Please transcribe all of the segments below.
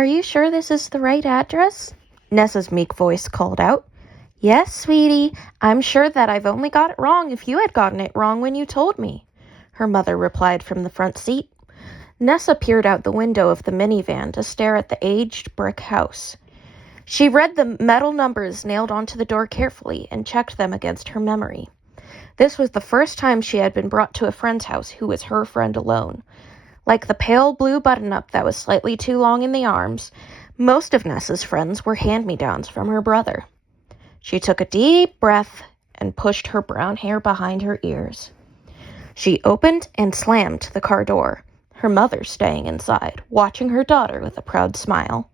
Are you sure this is the right address? Nessa's meek voice called out. Yes, sweetie. I'm sure that I've only got it wrong if you had gotten it wrong when you told me, her mother replied from the front seat. Nessa peered out the window of the minivan to stare at the aged brick house. She read the metal numbers nailed onto the door carefully and checked them against her memory. This was the first time she had been brought to a friend's house who was her friend alone. Like the pale blue button-up that was slightly too long in the arms, most of Nessa's friends were hand-me-downs from her brother. She took a deep breath and pushed her brown hair behind her ears. She opened and slammed the car door, her mother staying inside, watching her daughter with a proud smile.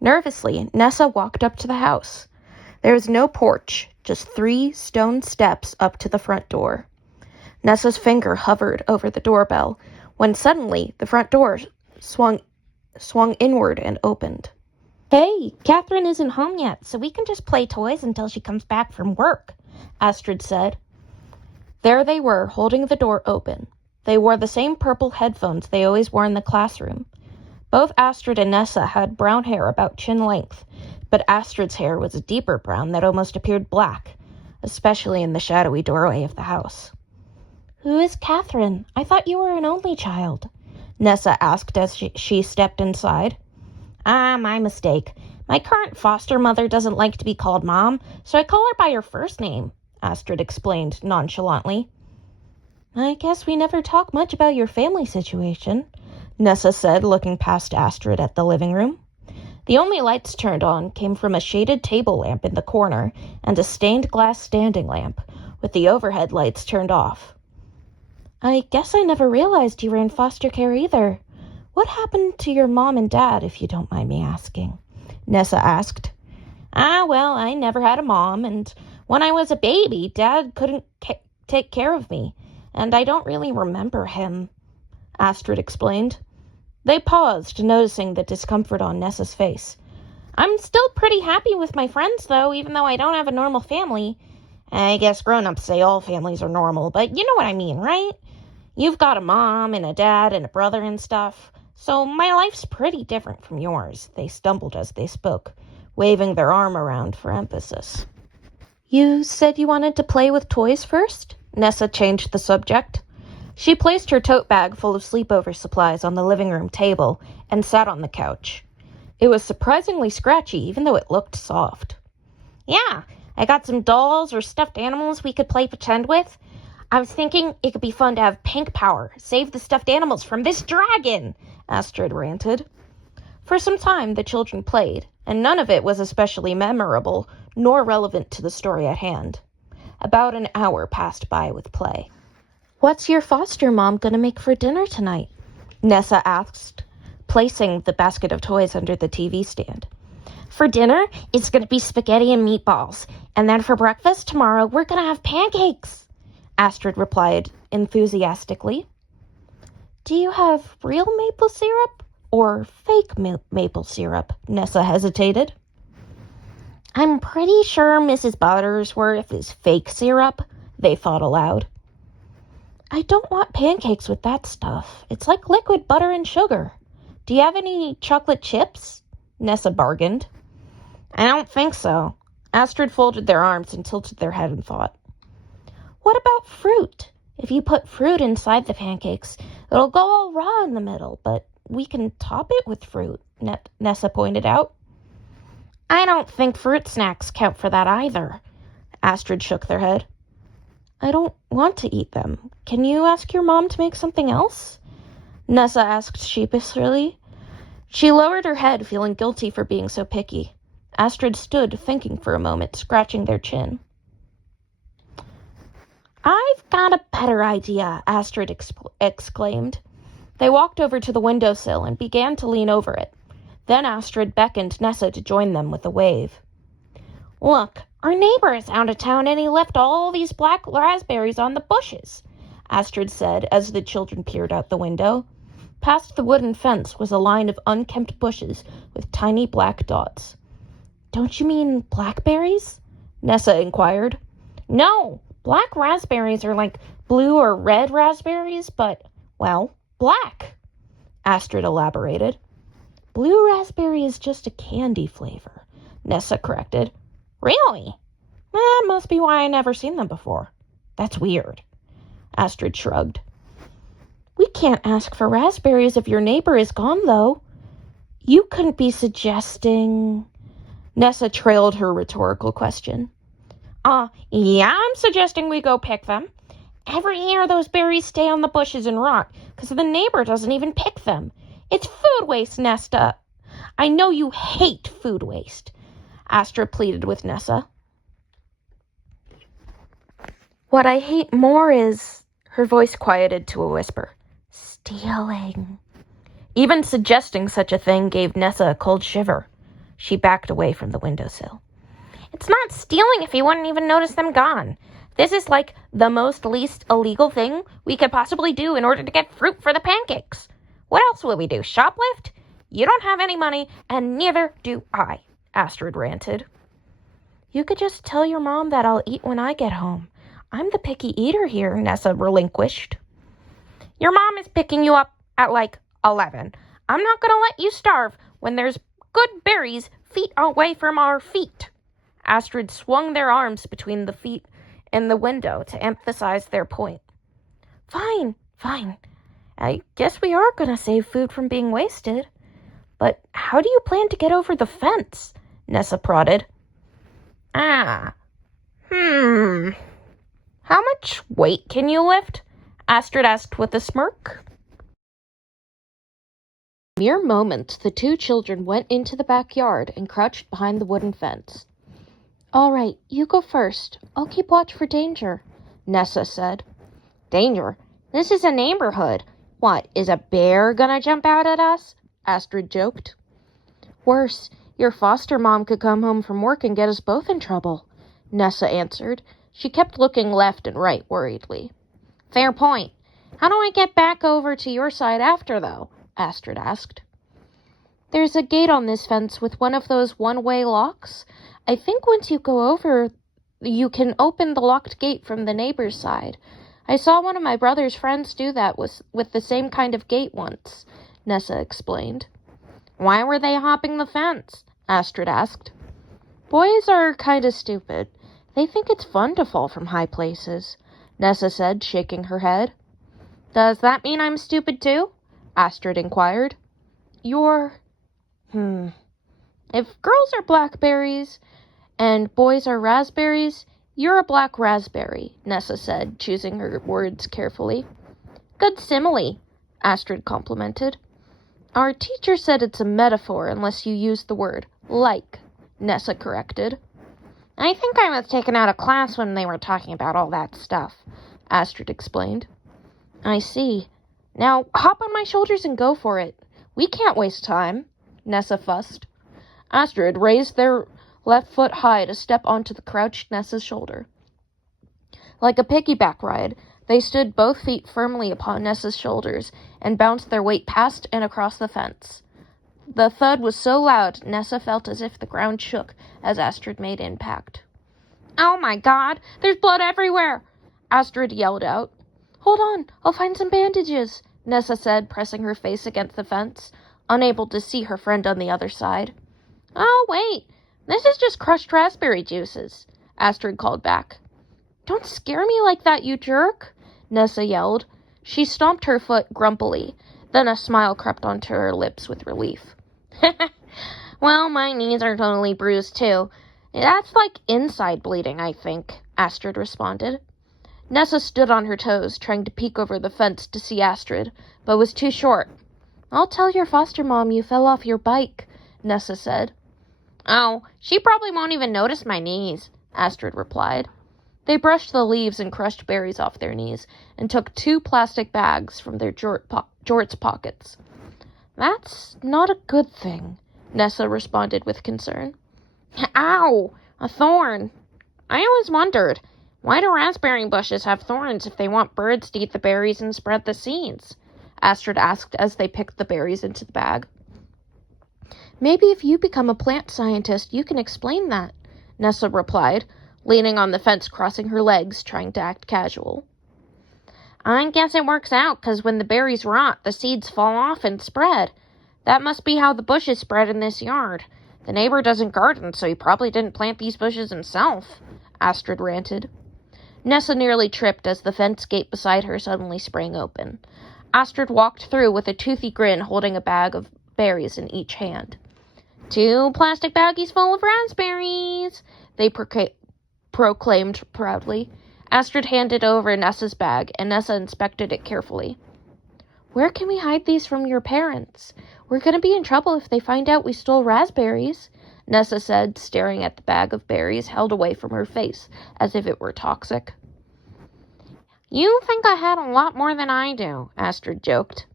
Nervously, Nessa walked up to the house. There was no porch, just 3 stone steps up to the front door. Nessa's finger hovered over the doorbell, when suddenly the front door swung inward and opened. Hey, Catherine isn't home yet, so we can just play toys until she comes back from work, Astrid said. There they were, holding the door open. They wore the same purple headphones they always wore in the classroom. Both Astrid and Nessa had brown hair about chin length, but Astrid's hair was a deeper brown that almost appeared black, especially in the shadowy doorway of the house. Who is Catherine? I thought you were an only child, Nessa asked as she stepped inside. My mistake. My current foster mother doesn't like to be called Mom, so I call her by her first name, Astrid explained nonchalantly. I guess we never talk much about your family situation, Nessa said, looking past Astrid at the living room. The only lights turned on came from a shaded table lamp in the corner and a stained glass standing lamp, with the overhead lights turned off. I guess I never realized you were in foster care either. What happened to your mom and dad, if you don't mind me asking? Nessa asked. Well, I never had a mom, and when I was a baby, Dad couldn't take care of me, and I don't really remember him, Astrid explained. They paused, noticing the discomfort on Nessa's face. I'm still pretty happy with my friends, though, even though I don't have a normal family. I guess grown-ups say all families are normal, but you know what I mean, right? You've got a mom and a dad and a brother and stuff, so my life's pretty different from yours, they stumbled as they spoke, waving their arm around for emphasis. You said you wanted to play with toys first? Nessa changed the subject. She placed her tote bag full of sleepover supplies on the living room table and sat on the couch. It was surprisingly scratchy, even though it looked soft. Yeah, I got some dolls or stuffed animals we could play pretend with. I was thinking it could be fun to have pink power, save the stuffed animals from this dragon, Astrid ranted. For some time, the children played, and none of it was especially memorable nor relevant to the story at hand. About an hour passed by with play. What's your foster mom going to make for dinner tonight? Nessa asked, placing the basket of toys under the TV stand. For dinner, it's going to be spaghetti and meatballs, and then for breakfast tomorrow, we're going to have pancakes, Astrid replied enthusiastically. Do you have real maple syrup or fake maple syrup? Nessa hesitated. I'm pretty sure Mrs. Buttersworth is fake syrup, they thought aloud. I don't want pancakes with that stuff. It's like liquid butter and sugar. Do you have any chocolate chips? Nessa bargained. I don't think so. Astrid folded their arms and tilted their head in thought. What about fruit? If you put fruit inside the pancakes, it'll go all raw in the middle, but we can top it with fruit, Nessa pointed out. I don't think fruit snacks count for that either. Astrid shook their head. I don't want to eat them. Can you ask your mom to make something else? Nessa asked sheepishly. She lowered her head, feeling guilty for being so picky. Astrid stood, thinking for a moment, scratching their chin. I've got a better idea, Astrid exclaimed. They walked over to the windowsill and began to lean over it. Then Astrid beckoned Nessa to join them with a wave. Look, our neighbor is out of town and he left all these black raspberries on the bushes, Astrid said as the children peered out the window. Past the wooden fence was a line of unkempt bushes with tiny black dots. Don't you mean blackberries? Nessa inquired. No, black raspberries are like blue or red raspberries, but, well, black, Astrid elaborated. Blue raspberry is just a candy flavor, Nessa corrected. Really? That must be why I never seen them before. That's weird. Astrid shrugged. We can't ask for raspberries if your neighbor is gone, though. You couldn't be suggesting... Nessa trailed her rhetorical question. Yeah, I'm suggesting we go pick them. Every year those berries stay on the bushes and rot, because the neighbor doesn't even pick them. It's food waste, Nesta. I know you hate food waste, Astrid pleaded with Nessa. What I hate more is... Her voice quieted to a whisper. Stealing. Even suggesting such a thing gave Nessa a cold shiver. She backed away from the windowsill. It's not stealing if you wouldn't even notice them gone. This is like the most least illegal thing we could possibly do in order to get fruit for the pancakes. What else will we do, shoplift? You don't have any money, and neither do I, Astrid ranted. You could just tell your mom that I'll eat when I get home. I'm the picky eater here, Nessa relinquished. Your mom is picking you up at 11. I'm not going to let you starve when there's good berries feet away from our feet. Astrid swung their arms between the feet and the window to emphasize their point. Fine. I guess we are going to save food from being wasted. But how do you plan to get over the fence? Nessa prodded. How much weight can you lift? Astrid asked with a smirk. Mere moments, the two children went into the backyard and crouched behind the wooden fence. All right, you go first. I'll keep watch for danger, Nessa said. Danger? This is a neighborhood. What, is a bear gonna jump out at us? Astrid joked. Worse, your foster mom could come home from work and get us both in trouble, Nessa answered. She kept looking left and right worriedly. Fair point. How do I get back over to your side after, though? Astrid asked. There's a gate on this fence with one of those one-way locks. I think once you go over, you can open the locked gate from the neighbor's side. I saw one of my brother's friends do that with the same kind of gate once, Nessa explained. Why were they hopping the fence? Astrid asked. Boys are kind of stupid. They think it's fun to fall from high places, Nessa said, shaking her head. Does that mean I'm stupid too? Astrid inquired. If girls are blackberries and boys are raspberries, you're a black raspberry, Nessa said, choosing her words carefully. Good simile, Astrid complimented. Our teacher said it's a metaphor unless you use the word like, Nessa corrected. I think I was taken out of class when they were talking about all that stuff, Astrid explained. I see. Now, hop on my shoulders and go for it. We can't waste time, Nessa fussed. Astrid raised their left foot high to step onto the crouched Nessa's shoulder. Like a piggyback ride, they stood both feet firmly upon Nessa's shoulders and bounced their weight past and across the fence. The thud was so loud, Nessa felt as if the ground shook as Astrid made impact. Oh my God, there's blood everywhere! Astrid yelled out. Hold on, I'll find some bandages, Nessa said, pressing her face against the fence, unable to see her friend on the other side. Oh, wait, this is just crushed raspberry juices, Astrid called back. Don't scare me like that, you jerk, Nessa yelled. She stomped her foot grumpily, then a smile crept onto her lips with relief. Well, my knees are totally bruised, too. That's like inside bleeding, I think, Astrid responded. Nessa stood on her toes, trying to peek over the fence to see Astrid, but was too short. I'll tell your foster mom you fell off your bike, Nessa said. Oh, she probably won't even notice my knees, Astrid replied. They brushed the leaves and crushed berries off their knees and took 2 plastic bags from their jorts pockets. That's not a good thing, Nessa responded with concern. Ow! A thorn! I always wondered, why do raspberry bushes have thorns if they want birds to eat the berries and spread the seeds? Astrid asked as they picked the berries into the bag. Maybe if you become a plant scientist, you can explain that, Nessa replied, leaning on the fence, crossing her legs, trying to act casual. I guess it works out, 'cause when the berries rot, the seeds fall off and spread. That must be how the bushes spread in this yard. The neighbor doesn't garden, so he probably didn't plant these bushes himself, Astrid ranted. Nessa nearly tripped as the fence gate beside her suddenly sprang open. Astrid walked through with a toothy grin, holding a bag of berries in each hand. 2 plastic baggies full of raspberries, they proclaimed proudly. Astrid handed over Nessa's bag, and Nessa inspected it carefully. Where can we hide these from your parents? We're going to be in trouble if they find out we stole raspberries, Nessa said, staring at the bag of berries held away from her face as if it were toxic. You think I had a lot more than I do, Astrid joked.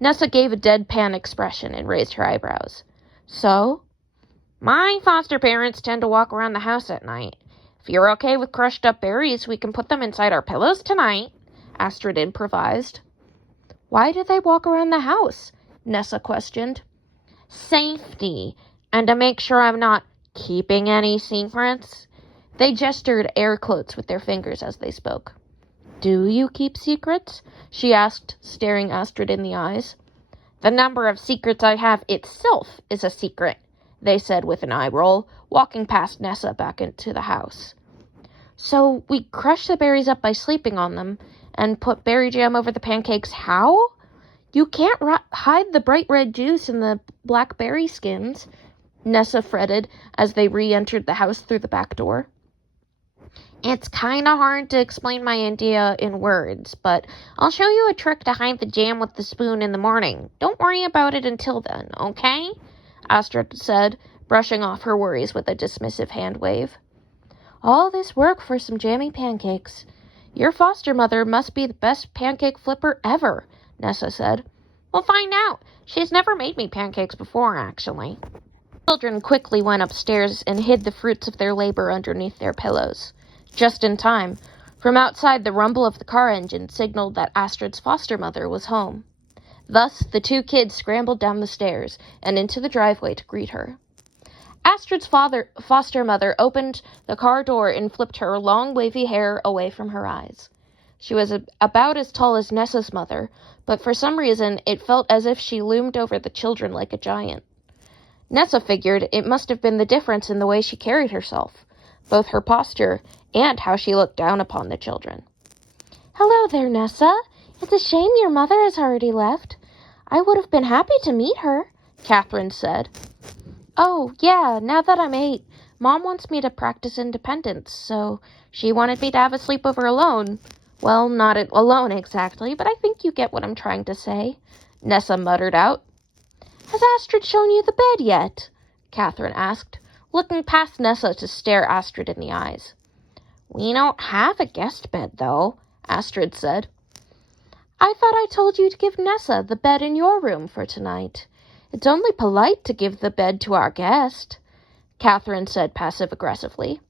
Nessa gave a deadpan expression and raised her eyebrows. So? My foster parents tend to walk around the house at night. If you're okay with crushed up berries, we can put them inside our pillows tonight, Astrid improvised. Why do they walk around the house? Nessa questioned. Safety, and to make sure I'm not keeping any secrets. They gestured air quotes with their fingers as they spoke. Do you keep secrets? She asked, staring Astrid in the eyes. The number of secrets I have itself is a secret, they said with an eye roll, walking past Nessa back into the house. So we crush the berries up by sleeping on them and put berry jam over the pancakes. How? You can't hide the bright red juice in the black berry skins, Nessa fretted as they re-entered the house through the back door. It's kind of hard to explain my idea in words, but I'll show you a trick to hide the jam with the spoon in the morning. Don't worry about it until then, okay? Astrid said, brushing off her worries with a dismissive hand wave. All this work for some jammy pancakes. Your foster mother must be the best pancake flipper ever, Nessa said. We'll find out. She's never made me pancakes before, actually. The children quickly went upstairs and hid the fruits of their labor underneath their pillows. Just in time. From outside, the rumble of the car engine signaled that Astrid's foster mother was home. Thus, the 2 kids scrambled down the stairs and into the driveway to greet her. Astrid's foster mother opened the car door and flipped her long, wavy hair away from her eyes. She was about as tall as Nessa's mother, but for some reason it felt as if she loomed over the children like a giant. Nessa figured it must have been the difference in the way she carried herself, both her posture and how she looked down upon the children. Hello there, Nessa. It's a shame your mother has already left. I would have been happy to meet her, Catherine said. Oh, yeah, now that I'm 8, Mom wants me to practice independence, so she wanted me to have a sleepover alone. Well, not alone exactly, but I think you get what I'm trying to say, Nessa muttered out. Has Astrid shown you the bed yet? Catherine asked, looking past Nessa to stare Astrid in the eyes. We don't have a guest bed, though, Astrid said. I thought I told you to give Nessa the bed in your room for tonight. It's only polite to give the bed to our guest, Catherine said passive-aggressively.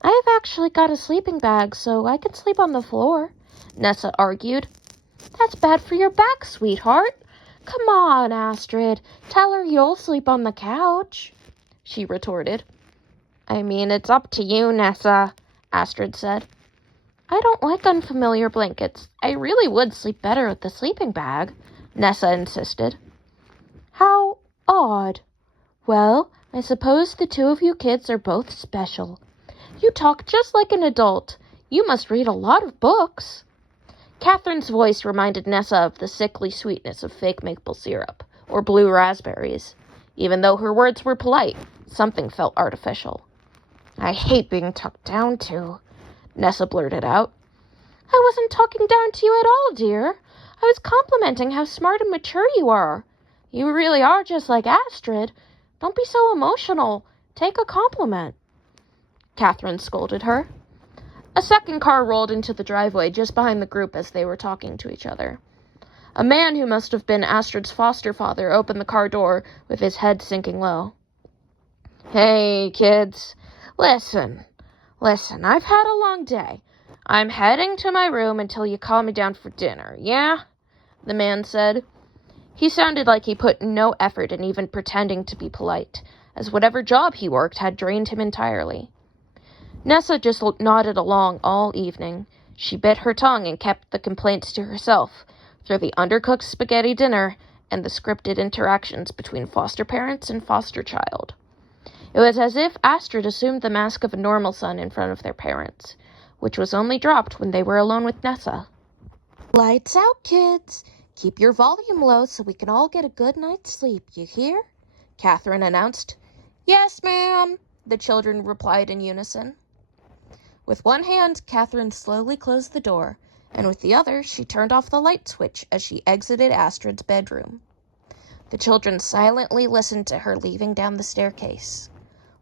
I've actually got a sleeping bag, so I can sleep on the floor, Nessa argued. That's bad for your back, sweetheart. Come on, Astrid. Tell her you'll sleep on the couch, she retorted. I mean, it's up to you, Nessa, Astrid said. I don't like unfamiliar blankets. I really would sleep better with the sleeping bag, Nessa insisted. How odd. Well, I suppose the 2 of you kids are both special. You talk just like an adult. You must read a lot of books. Catherine's voice reminded Nessa of the sickly sweetness of fake maple syrup, or blue raspberries. Even though her words were polite, something felt artificial. I hate being talked down to, Nessa blurted out. I wasn't talking down to you at all, dear. I was complimenting how smart and mature you are. You really are just like Astrid. Don't be so emotional. Take a compliment, Catherine scolded her. A second car rolled into the driveway just behind the group as they were talking to each other. A man who must have been Astrid's foster father opened the car door with his head sinking low. Hey, kids. Listen, I've had a long day. I'm heading to my room until you call me down for dinner, yeah? The man said. He sounded like he put no effort in even pretending to be polite, as whatever job he worked had drained him entirely. Nessa just nodded along all evening. She bit her tongue and kept the complaints to herself through the undercooked spaghetti dinner and the scripted interactions between foster parents and foster child. It was as if Astrid assumed the mask of a normal son in front of their parents, which was only dropped when they were alone with Nessa. Lights out, kids. Keep your volume low so we can all get a good night's sleep, you hear? Catherine announced. Yes, ma'am, the children replied in unison. With one hand, Catherine slowly closed the door, and with the other, she turned off the light switch as she exited Astrid's bedroom. The children silently listened to her leaving down the staircase.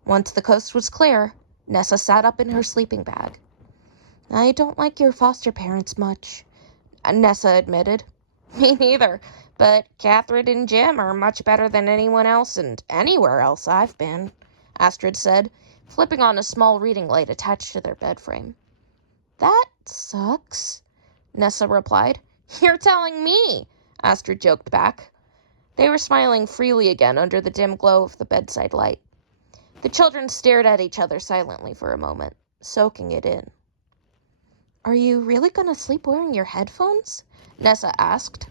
Once the coast was clear, Nessa sat up in her sleeping bag. I don't like your foster parents much, Nessa admitted. Me neither, but Catherine and Jim are much better than anyone else and anywhere else I've been, Astrid said, flipping on a small reading light attached to their bed frame. That sucks, Nessa replied. You're telling me, Astrid joked back. They were smiling freely again under the dim glow of the bedside light. The children stared at each other silently for a moment, soaking it in. Are you really going to sleep wearing your headphones? Nessa asked.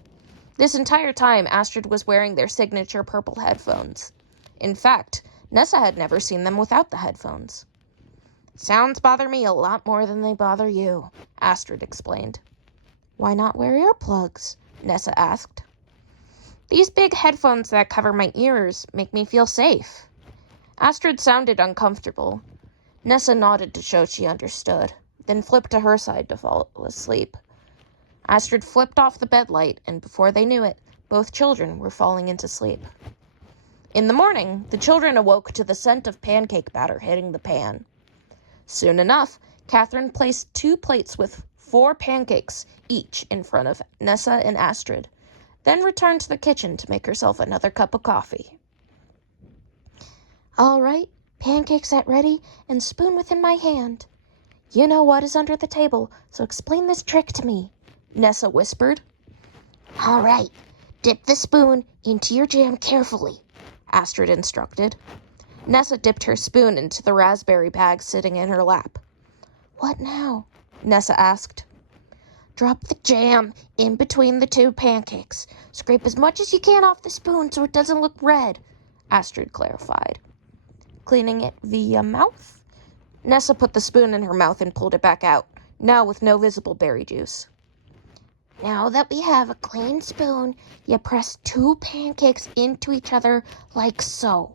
This entire time, Astrid was wearing their signature purple headphones. In fact, Nessa had never seen them without the headphones. Sounds bother me a lot more than they bother you, Astrid explained. Why not wear earplugs? Nessa asked. These big headphones that cover my ears make me feel safe. Astrid sounded uncomfortable. Nessa nodded to show she understood, then flipped to her side to fall asleep. Astrid flipped off the bed light, and before they knew it, both children were falling into sleep. In the morning, the children awoke to the scent of pancake batter hitting the pan. Soon enough, Catherine placed 2 plates with 4 pancakes each in front of Nessa and Astrid, then returned to the kitchen to make herself another cup of coffee. All right, pancakes at ready and spoon within my hand. You know what is under the table, so explain this trick to me, Nessa whispered. All right, dip the spoon into your jam carefully, Astrid instructed. Nessa dipped her spoon into the raspberry bag sitting in her lap. What now? Nessa asked. Drop the jam in between the 2 pancakes. Scrape as much as you can off the spoon so it doesn't look red, Astrid clarified. Cleaning it via mouth? Nessa put the spoon in her mouth and pulled it back out, now with no visible berry juice. Now that we have a clean spoon, you press 2 pancakes into each other like so.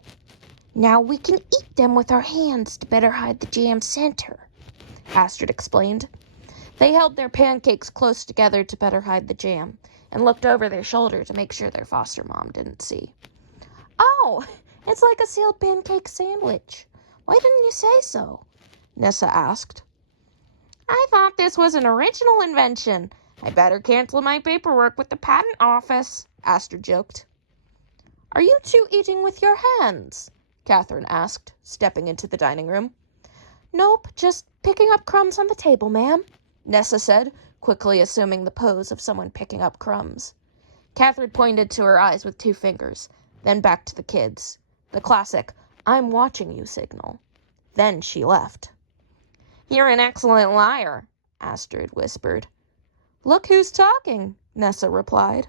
Now we can eat them with our hands to better hide the jam center, Astrid explained. They held their pancakes close together to better hide the jam, and looked over their shoulder to make sure their foster mom didn't see. Oh, it's like a sealed pancake sandwich. Why didn't you say so? Nessa asked. I thought this was an original invention. I better cancel my paperwork with the patent office, Astrid joked. Are you 2 eating with your hands? Catherine asked, stepping into the dining room. Nope, just picking up crumbs on the table, ma'am, Nessa said, quickly assuming the pose of someone picking up crumbs. Catherine pointed to her eyes with 2 fingers, then back to the kids. The classic, I'm watching you signal. Then she left. You're an excellent liar, Astrid whispered. Look who's talking, Nessa replied.